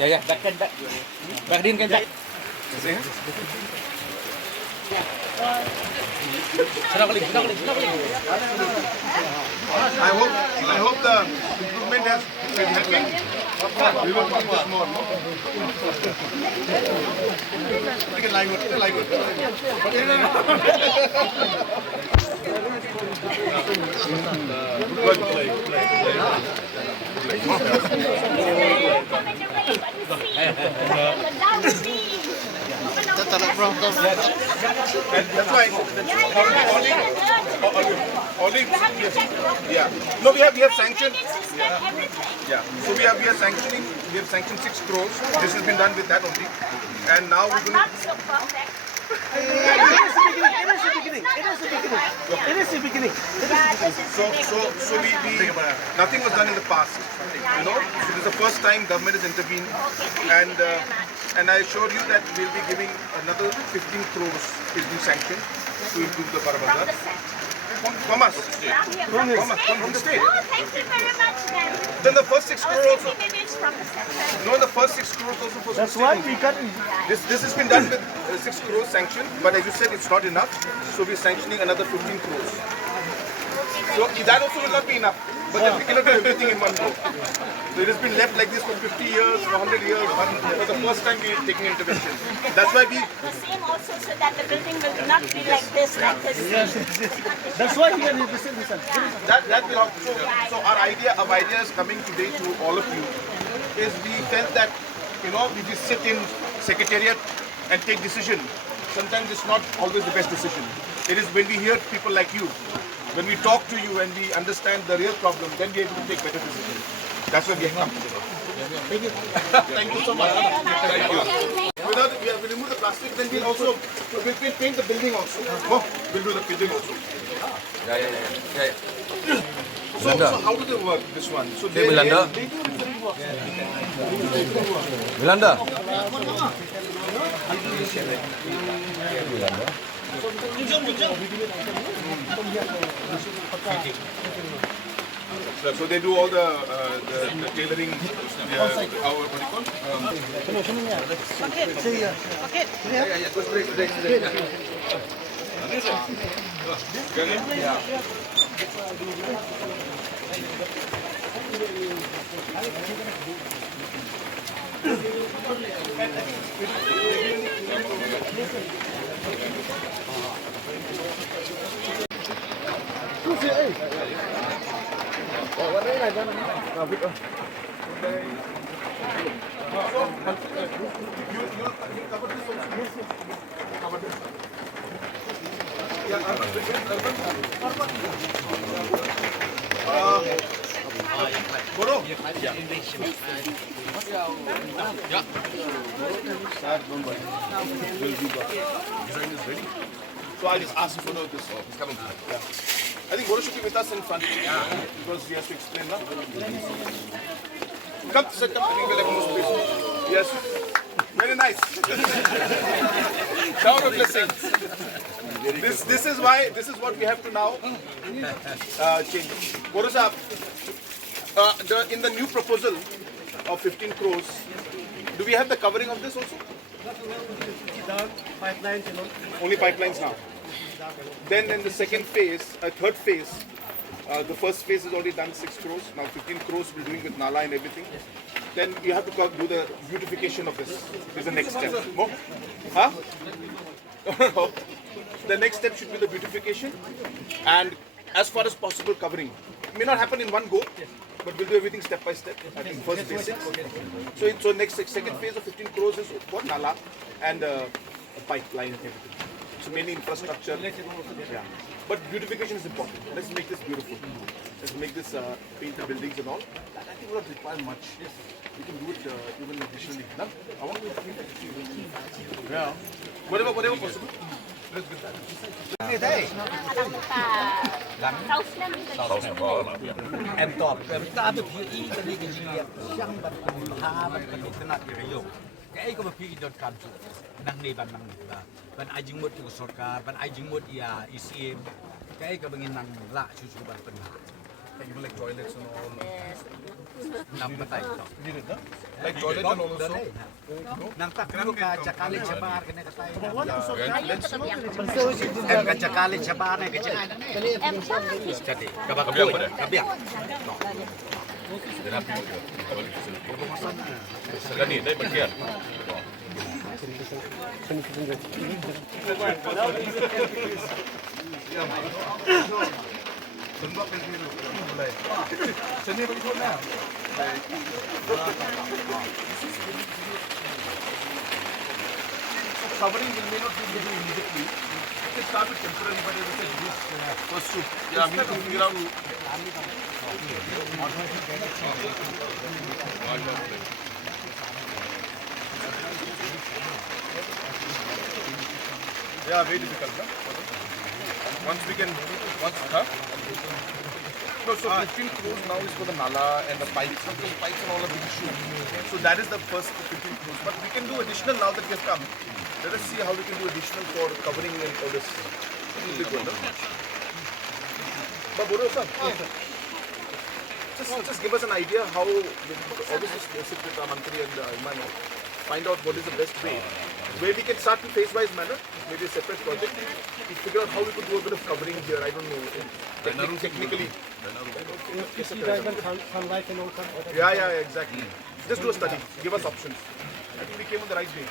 Ya, back din kan Jack. I hope the improvement has been helping. We will do this more. That's why. Yeah. No, we have sanctioned. Yeah. So we are sanctioning. We have sanctioned 6 crores. This has been done with that only. And now we're going to. Not so perfect. It is the beginning. So we nothing was done in the past, you know. So this is the first time government has intervened, and I assure you that we'll be giving another 15 crores is being sanctioned to improve the Barabazar. From us, from the state. Oh, thank you very much, then. Then the first 6 crores also. Maybe it's from the center. No, the first 6 crores also for That's state why only. we got. This has been done with 6 crores sanctioned, but as you said, it's not enough. So we're sanctioning another 15 crores. So that also will not be enough. But then we cannot do everything in one go. So it has been left like this for 50 years, for 100 years. For the first time we are taking intervention. That's why we. The same also, so that the building will not be like this, like this. That's why we are listen. That will help. So our idea is coming today to all of you. Is we felt that we just sit in secretariat and take decision. Sometimes it's not always the best decision. It is when we hear people like you. When we talk to you and we understand the real problem, then we're able to take better decisions. That's why we have come today. Thank you. Thank you so much. Thank you. We'll remove the plastic, then we'll paint the building also. Oh, we'll do the building also. Ya. So how do they work, this one? So Dia Belanda. Belanda. So they do all the tailoring, what do you call? Boro? So I'll just ask for this. He's coming. Yeah. I think Boro should be with us in front. Yeah. Because he has to explain now. Come, sit up. We will have more space. Yes. Very nice. Shower of blessings. This is what we have to now change. Boro sahab, in the new proposal of 15 crores, do we have the covering of this also? Pipelines, Only pipelines now. Then in the second phase, third phase, the first phase is already done 6 crores. Now 15 crores we're doing with Nala and everything. Then you have to do the beautification of this. This is the next step. More? Huh? No. The next step should be the beautification and as far as possible covering. It may not happen in one go, but we'll do everything step by step. I think first basics. So second phase of 15 crores is for Nala and a pipeline and everything. So mainly infrastructure. Yeah. But beautification is important. Let's make this beautiful. Let's make this paint the buildings and all. That I think will not require much. Yes. We can do it even additionally. No? I want to paint it. Yeah. Whatever possible. Let's get that. Em tọp em ta được hiểu ý cái này cái gì chẳng bật ha bật cái cái nát cái yêu cái có một cái đợt cảm xúc năng này ban là ban ai jing mut ke sorkar ban ai jing mut ya ICM Kaya ka bangin ng la susuban pa na. Even like toilets and all. Nang patay to. Like toilet and all also. Nang taklo ka chakalit sa bar kanya ka tayo. Ayun, katabi ako. Ka chakalit sa bar kanya ka. Jadi kabak kabiak. Gani, dai bagian. Covering will may not be ready immediately. You can start with temporary, but as I said, this first shoot. Yeah, we need to figure out. Yeah, very difficult. Huh? Once we can, huh? No, so 15 crores now is for the nala and the pipes. Because pipes are all a big issue. So that is the first 15 crores. But we can do additional now that we have come. Let us see how we can do additional for covering and all this. Big one, no? But Boro sir, just give us an idea how, obviously sit with our Mantri and Iman, find out what is the best way. Where we can start in phase-wise manner, maybe a separate project, to figure out how we could do a bit of covering here, I don't know, technically. Yeah, exactly. Just do a study, give us options. I think we came on the right way.